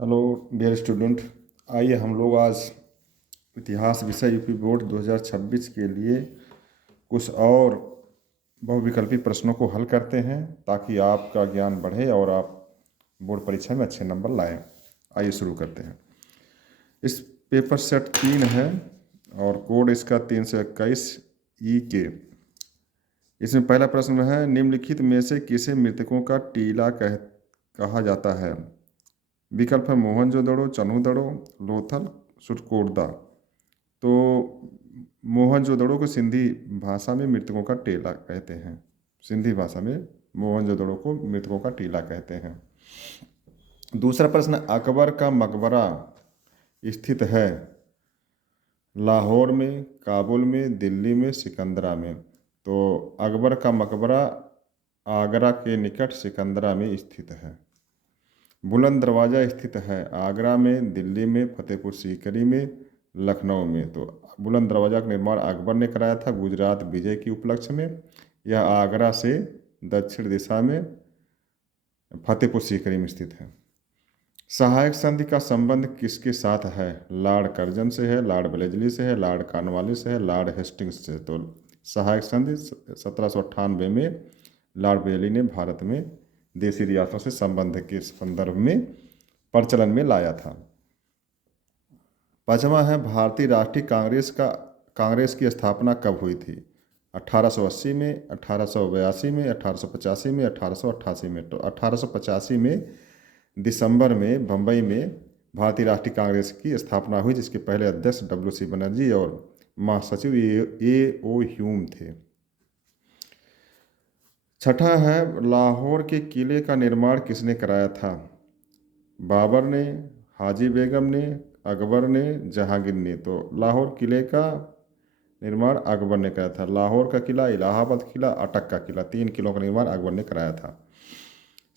Hello dear student. आइए हम लोग आज इतिहास विषय यूपी बोर्ड 2026 के लिए कुछ और बहुविकल्पी प्रश्नों को हल करते हैं ताकि आपका ज्ञान बढ़े और आप बोर्ड परीक्षा में अच्छे नंबर लाएं। आइए शुरू करते हैं। इस पेपर सेट 3 है और कोड इसका 321 E के। इसमें पहला प्रश्न है, निम्नलिखित में से किसे मृतकों का टीला कहा जाता है? विकल्प है मोहनजोदड़ो, चन्हूदड़ो, लोथल, सुरकोटदा। तो मोहनजोदड़ो को सिंधी भाषा में मृतकों का टीला कहते हैं। सिंधी भाषा में मोहनजोदड़ो को मृतकों का टीला कहते हैं। दूसरा प्रश्न, अकबर का मकबरा स्थित है लाहौर में, काबुल में, दिल्ली में, सिकंदरा में? तो अकबर का मकबरा आगरा के निकट सिकंदरा में स्थित है। बुलंद दरवाज़ा स्थित है आगरा में, दिल्ली में, फतेहपुर सीकरी में, लखनऊ में? तो बुलंद दरवाज़ा का निर्माण अकबर ने कराया था गुजरात विजय के उपलक्ष्य में। यह आगरा से दक्षिण दिशा में फतेहपुर सीकरी में स्थित है। सहायक संधि का संबंध किसके साथ है? लॉर्ड कर्जन से है, लॉर्ड वेलेस्ली से है, लॉर्ड कॉर्नवालिस से है, लॉर्ड हेस्टिंग्स से। तो सहायक संधि 1798 में लॉर्ड वेलेस्ली ने भारत में देशी रियासतों से संबंध के संदर्भ में प्रचलन में लाया था। पांचवा है, भारतीय राष्ट्रीय कांग्रेस की स्थापना कब हुई थी? 1880 में, 1882 में, 1885 में, 1888 में? तो 1885 में दिसंबर में बम्बई में भारतीय राष्ट्रीय कांग्रेस की स्थापना हुई, जिसके पहले अध्यक्ष WC बनर्जी और महासचिव A.O. ह्यूम थे। छठा है, लाहौर के किले का निर्माण किसने कराया था? बाबर ने, हाजी बेगम ने, अकबर ने, जहांगीर ने? तो लाहौर किले का निर्माण अकबर ने कराया था। लाहौर का किला, इलाहाबाद किला, अटक का किला, 3 किलों का निर्माण अकबर ने कराया था।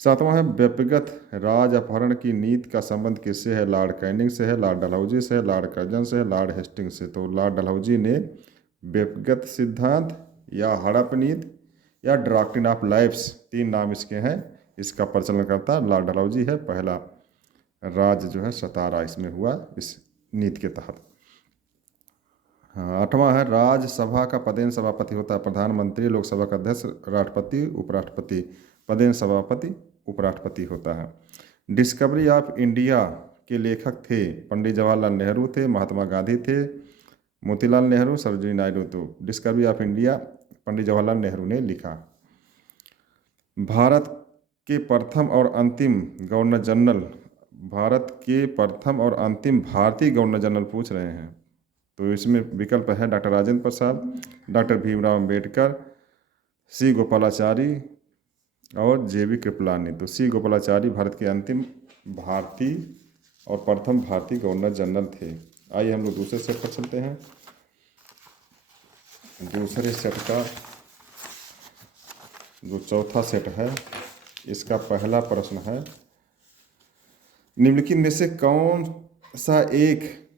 सातवां है, व्यक्तिगत राज अपहरण की नीति का संबंध किससे है? लॉर्ड कैनिंग से है, लॉर्ड डलहौजी से है, लॉर्ड कर्जन से है, लॉर्ड हेस्टिंग्स से? तो लॉर्ड डलहौजी ने व्यक्तिगत सिद्धांत या हड़प नीति या डॉक्ट्रिन ऑफ लाइफ्स, 3 नाम इसके हैं, इसका प्रचलन करता लॉर्ड डलहौजी है। पहला राज जो है सतारा इसमें हुआ इस नीति के तहत। हाँ, आठवां है, राज्यसभा का पदेन सभापति होता है प्रधानमंत्री, लोकसभा का अध्यक्ष राष्ट्रपति, उपराष्ट्रपति। पदेन सभापति उपराष्ट्रपति होता है। डिस्कवरी ऑफ इंडिया के लेखक थे पंडित जवाहरलाल नेहरू थे, महात्मा गांधी थे, मोतीलाल नेहरू, सरोजिनी नायडू। तो discovery of India Pandit Jawaharlal Nehru ने लिखा। भारत के प्रथम और अंतिम गवर्नर जनरल, भारत के प्रथम और अंतिम भारतीय गवर्नर जनरल पूछ रहे हैं। तो इसमें विकल्प है doctor Rajendra Prasad, doctor Bhimrao Ambedkar, C. Gopalachari और JV कृपलानी। तो C. गोपालाचारी भारत के अंतिम भारतीय और प्रथम भारतीय गवर्नर जनरल थे। आइए हम लोग दूसरे सेट पर चलते हैं। दूसरे सेट का जो चौथा सेट है, इसका पहला प्रश्न है, निम्नलिखित में से कौन सा एक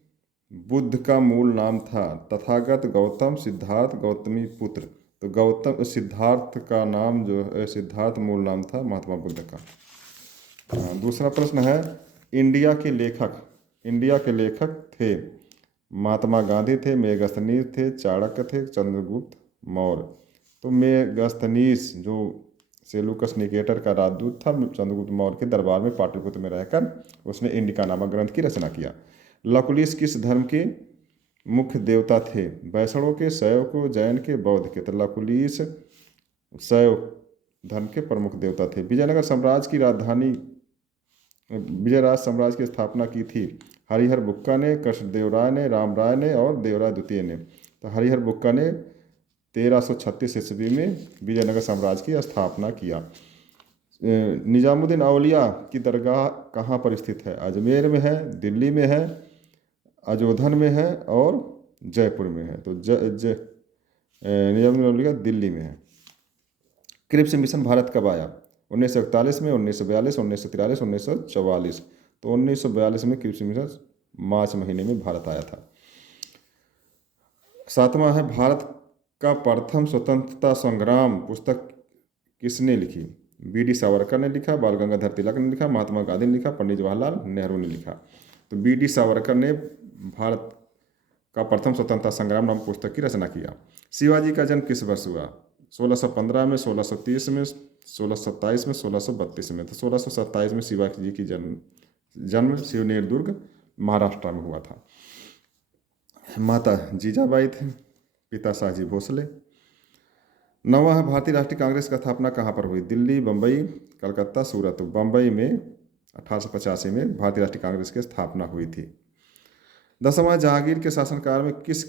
बुद्ध का मूल नाम था? तथागत, गौतम, सिद्धार्थ, गौतमी पुत्र। तो गौतम सिद्धार्थ का नाम जो है, सिद्धार्थ मूल नाम था महात्मा बुद्ध का। दूसरा प्रश्न है, इंडिया के लेखक थे? महात्मा गांधी थे, मेगास्थनीज थे, चाणक्य थे, चंद्रगुप्त मौर्य। तो मेगास्थनीज जो सेलूकस निकेटर का राजदूत था चंद्रगुप्त मौर्य के दरबार में पाटलिपुत्र में रहकर उसने इंडिका नामक ग्रंथ की रचना किया। लकुलिस किस धर्म के मुख्य देवता थे? वैष्णव के, शैव को, जैन के, बौद्ध के? तो लकुलिस शैव धर्म के प्रमुख देवता थे। विजयनगर साम्राज्य की राजधानी, विजयराज साम्राज्य की स्थापना की थी हरिहर बुक्का ने, कृष्णदेव राय ने, राम राय ने और देवराय द्वितीय ने। तो हरिहर बुक्का ने 1336 ईस्वी में विजयनगर साम्राज्य की स्थापना किया। निजामुद्दीन औलिया की दरगाह कहाँ पर स्थित है? अजमेर में है, दिल्ली में है, अजोधन में है और जयपुर में है। तो निजामुद्दीन औलिया दिल्ली में है। क्रिप्स मिशन भारत कब आया? 1941 में, 1942, 1943, 1944। तो 1942 में क्रिप्स मिशन मार्च महीने में भारत आया था। सातवां है, भारत का प्रथम स्वतंत्रता संग्राम पुस्तक किसने लिखी? बी.डी. सावरकर ने लिखा, बाल गंगाधर तिलक ने लिखा, महात्मा गांधी ने लिखा, पंडित जवाहरलाल नेहरू ने लिखा। तो बी.डी. सावरकर ने भारत का प्रथम स्वतंत्रता संग्राम नामक पुस्तक की रचना किया। शिवाजी का जन्म किस वर्ष हुआ? 1615 में, 1630 में, 1627 में, 1632 में। तो 1627 में शिवाजी की जन्म शिवनेर दुर्ग महाराष्ट्र में हुआ था। माता जीजाबाई थे, पिता शाहजी भोसले। नवा है, भारतीय राष्ट्रीय कांग्रेस का स्थापना कहाँ पर हुई? दिल्ली, बम्बई, कलकत्ता, सूरत। तो बम्बई में 1885 में भारतीय राष्ट्रीय कांग्रेस की स्थापना हुई थी। 10वां, जहांगीर के शासनकाल में किस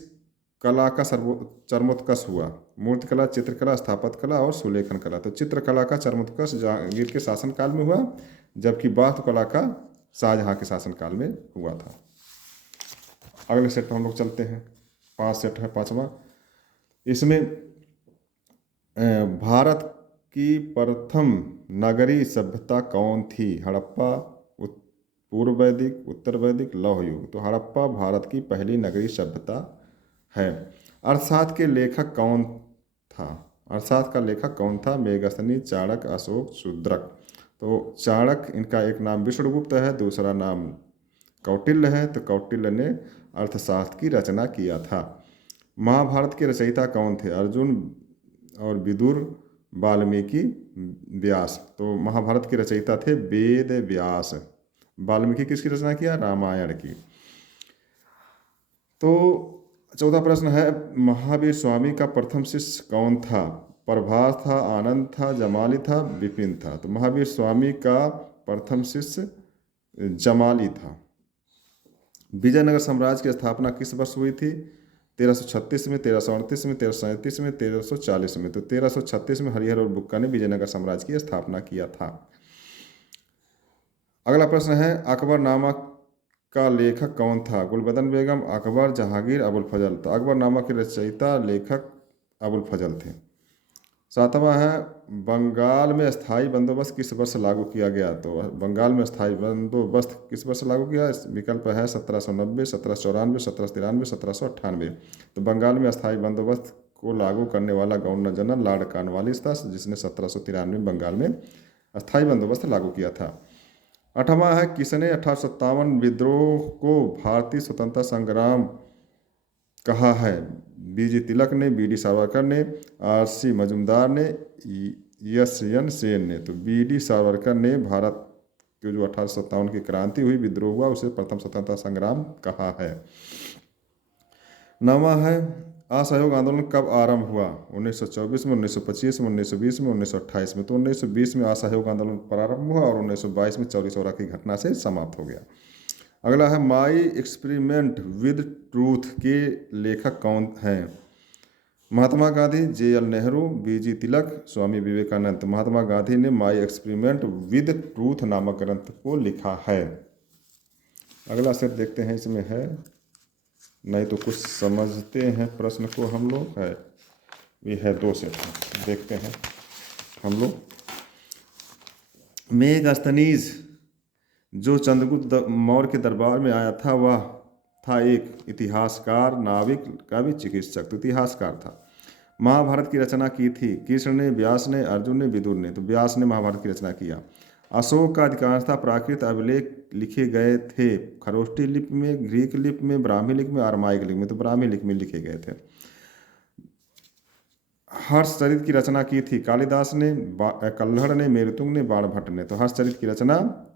कला का चरमोत्कर्ष हुआ? मूर्तिकला, चित्रकला, स्थापत्य कला और सुलेखन कला। तो चित्रकला का चरमोत्कर्ष जहांगीर के शासनकाल में हुआ, जबकि वास्तुकला का शाहजहां के शासनकाल में हुआ था। अगले सेट पर हम लोग चलते हैं। 5 सेट है। 5वां, इसमें भारत की प्रथम नगरीय सभ्यता कौन थी? हड़प्पा, पूर्व वैदिक, उत्तर वैदिक, लौह युग। तो हड़प्पा भारत की पहली नगरीय सभ्यता है। अर्थशास्त्र के लेखक कौन था? अर्थशास्त्र का लेखक कौन था? मेगस्थनीज, चाणक्य, अशोक, शूद्रक। तो चाणक्य, इनका एक नाम विष्णुगुप्त है, दूसरा नाम कौटिल्य है। तो कौटिल्य ने अर्थशास्त्र की रचना किया था। महाभारत के रचयिता कौन थे? अर्जुन और विदुर, वाल्मीकि, व्यास। तो महाभारत के रचयिता थे वेद व्यास। वाल्मीकि किसकी रचना किया? रामायण की। तो 14 प्रश्न है, महावीर स्वामी का प्रथम शिष्य कौन था? प्रभास था, आनंद था, जमाली था, विपिन था। तो महावीर स्वामी का प्रथम शिष्य जमाली था। विजयनगर साम्राज्य की स्थापना किस वर्ष हुई थी? 1336 में, 1338 में, 1337 में, 1340 में। तो 1336 में हरिहर और बुक्का ने विजयनगर साम्राज्य की स्थापना किया था। अगला प्रश्न है, अकबरनामा का लेखक कौन था? गुलबदन बेगम, अकबर, जहांगीर, अबुल फजल। तो अकबरनामा के रचयिता लेखक अबुल फजल थे। 7वां है, बंगाल में स्थायी बंदोबस्त किस वर्ष लागू किया गया? तो बंगाल में स्थायी बंदोबस्त किस वर्ष लागू किया? विकल्प है 1790, 1794, 1793, 1798। तो बंगाल में स्थायी बंदोबस्त को लागू करने वाला गवर्नर जनरल लॉर्ड कॉर्नवालिस था, जिसने 1793 में बंगाल में स्थायी बंदोबस्त लागू किया था। 8वां है, किसने 1857 विद्रोह को भारतीय स्वतंत्रता संग्राम कहा है? बी.जी. तिलक ने, बी.डी. सावरकर ने, आर.सी. मजूमदार ने, एस.एन. सेन ने। तो बी.डी. सावरकर ने भारत के जो 1857 की क्रांति हुई, विद्रोह हुआ, उसे प्रथम स्वतंत्रता संग्राम कहा है। 9वां है, असहयोग आंदोलन कब आरंभ हुआ? 1924 में, 1925 में, 1920 में, 1928 में। तो 1920 में असहयोग आंदोलन प्रारंभ हुआ और 1922 में चौरी चौरा की घटना से समाप्त हो गया। अगला है, माई एक्सपेरिमेंट विद ट्रूथ के लेखक कौन हैं? महात्मा गांधी, जे.एल. नेहरू, बी.जी. तिलक, स्वामी विवेकानंद। महात्मा गांधी ने माई एक्सपेरिमेंट विद ट्रूथ नामक ग्रंथ को लिखा है। अगला सेट देखते हैं, इसमें है, नहीं तो कुछ समझते हैं प्रश्न को हम लोग, है ये है 2 सेट है, देखते हैं हम लोग। मेगस्थनीज जो चंद्रगुप्त मौर्य के दरबार में आया था, वह था एक इतिहासकार, नाविक, कवि, चिकित्सक। तो इतिहासकार था। महाभारत की रचना की थी कृष्ण ने, व्यास ने, अर्जुन ने, विदुर ने। तो व्यास ने महाभारत की रचना किया। अशोक का अधिकांशतः प्राकृत अभिलेख लिखे गए थे खरोष्ठी लिपि में, ग्रीक लिपि में, ब्राह्मी लिपि में, अरामाइक लिपि में। तो ब्राह्मी लिपि में लिखे गए थे। हर्षचरित की रचना की थी कालिदास ने, कल्हड़ ने, मेरुतुंग ने, बाणभट्ट ने। तो हर्षचरित की रचना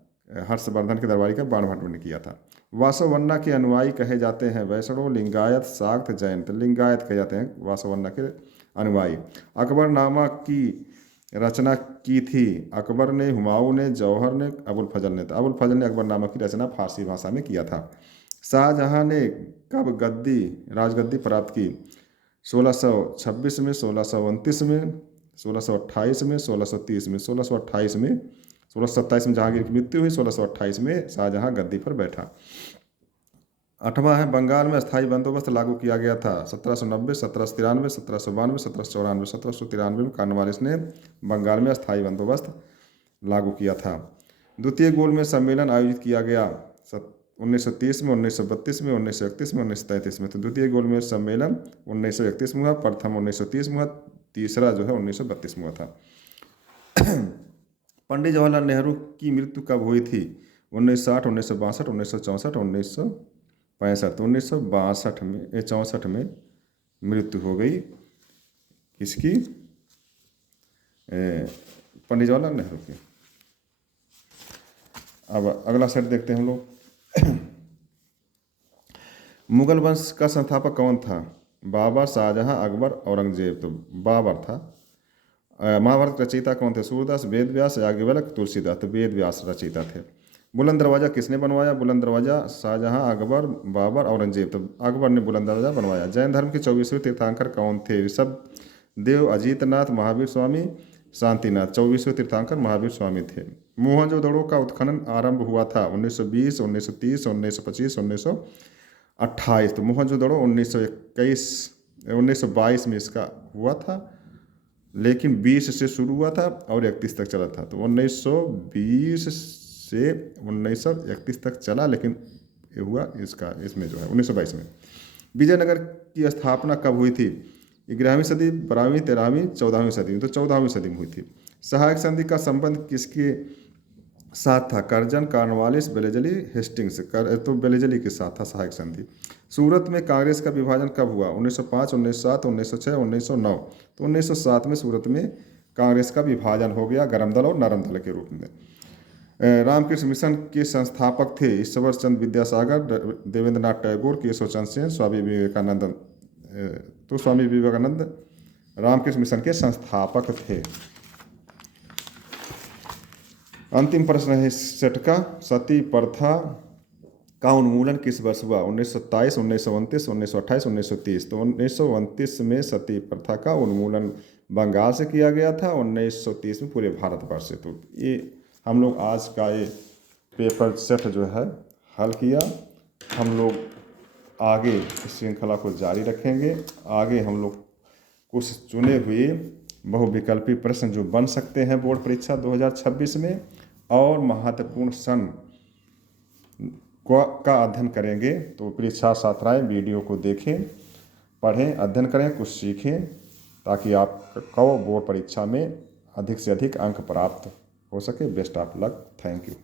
हर्षवर्धन के दरबारी का बाणभट्ट ने किया था। वासवन्ना के अनुयायी कहे जाते हैं वैष्णव, लिंगायत, शाक्त, जैन। तो लिंगायत कहे जाते हैं वासवन्ना के अनुयायी। अकबरनामा की रचना की थी अकबर ने, हुमायूं ने, जौहर ने, अबुल फजल ने। तो अबुल फजल ने अकबरनामा की रचना फारसी भाषा में किया था। शाहजहां ने कब राजगद्दी प्राप्त की? 1626 में, 1629 में, 1628 में, 1630 में। 1628 में, 1627 में जहांगीर की मृत्यु हुई, 1628 में शाहजहां गद्दी पर बैठा। 8वां है, बंगाल में स्थायी बंदोबस्त लागू किया गया था 1790, 1793, 1792, 1794। 1793 में कॉर्नवालिस ने बंगाल में स्थायी बंदोबस्त लागू किया था। द्वितीय गोलमेज सम्मेलन आयोजित किया गया 1930 में, 1932 में, 1931 में, 1933 में। तो द्वितीय गोलमेज सम्मेलन 1931 में हुआ, प्रथम 1930 में हुआ, तीसरा जो है 1932 में हुआ था। पंडित जवाहरलाल नेहरू की मृत्यु कब हुई थी? 1960, 1962, 1964, 1965। 1962 में 64 में मृत्यु हो गई किसकी? पंडित जवाहरलाल नेहरू की। अब अगला सेट देखते हैं हम लोग। मुगल वंश का संस्थापक कौन था? बाबर, शाहजहां, अकबर, औरंगजेब। तो बाबर था। महाभारत रचयिता कौन थे? सूरदास, वेद व्यास, याज्ञवल्क्य, तुलसीदास। तो वेद व्यास रचयिता थे। बुलंद दरवाजा किसने बनवाया? बुलंद दरवाजा शाहजहां, अकबर, बाबर, औरंगजेब। तो अकबर ने बुलंद दरवाजा बनवाया। जैन धर्म के 24वें तीर्थंकर कौन थे? ऋषभ देव, अजीतनाथ, महावीर स्वामी, शांतिनाथ। 24वें तीर्थंकर महावीर स्वामी थे। मोहनजोदड़ो का उत्खनन आरंभ हुआ था 1920, 1930, 1925, 1928। तो मोहनजोदड़ो 1921, 1922 में इसका हुआ था, लेकिन 20 से शुरू हुआ था और 31 तक चला था। तो 1920 से 1931 तक चला, लेकिन ये हुआ इसमें जो है 1922 में। विजयनगर की स्थापना कब हुई थी? 11वीं सदी, 12वीं, 13वीं, 14वीं सदी में। तो 14वीं सदी में हुई थी। सहायक संधि का संबंध किसके साथ था? Curzon, Cornwallis, Wellesley, Hastings. तो बेलेजली के साथ था सहायक संधि। सूरत में कांग्रेस का विभाजन कब हुआ? 1905, 1907, 1906, 1909। तो 1907 में सूरत में कांग्रेस का विभाजन हो गया, गरम दल और नरम दल के रूप में। रामकृष्ण मिशन के संस्थापक थे ईश्वर चंद्र विद्यासागर, देवेंद्रनाथ टैगोर, केशव चंद्र सेन, स्वामी विवेकानंद। तो स्वामी विवेकानंद रामकृष्ण मिशन के संस्थापक थे। अंतिम प्रश्न है सेट का। सती प्रथा का उन्मूलन किस वर्ष हुआ? 1927, 1929, 1928, 1930। तो 1929 में सती प्रथा का उन्मूलन बंगाल से किया गया था, 1930 में पूरे भारतवर्ष से। तो ये हम लोग आज का ये पेपर सेट जो है हल किया। हम लोग आगे इस श्रृंखला को जारी रखेंगे। आगे हम लोग कुछ चुने हुए बहुविकल्पी प्रश्न जो बन सकते हैं बोर्ड परीक्षा 2026 में, और महत्वपूर्ण सन का अध्ययन करेंगे। तो परीक्षा छात्राएं वीडियो को देखें, पढ़ें, अध्ययन करें, कुछ सीखें, ताकि आपको बोर्ड परीक्षा में अधिक से अधिक अंक प्राप्त हो सके। Best of luck. Thank you.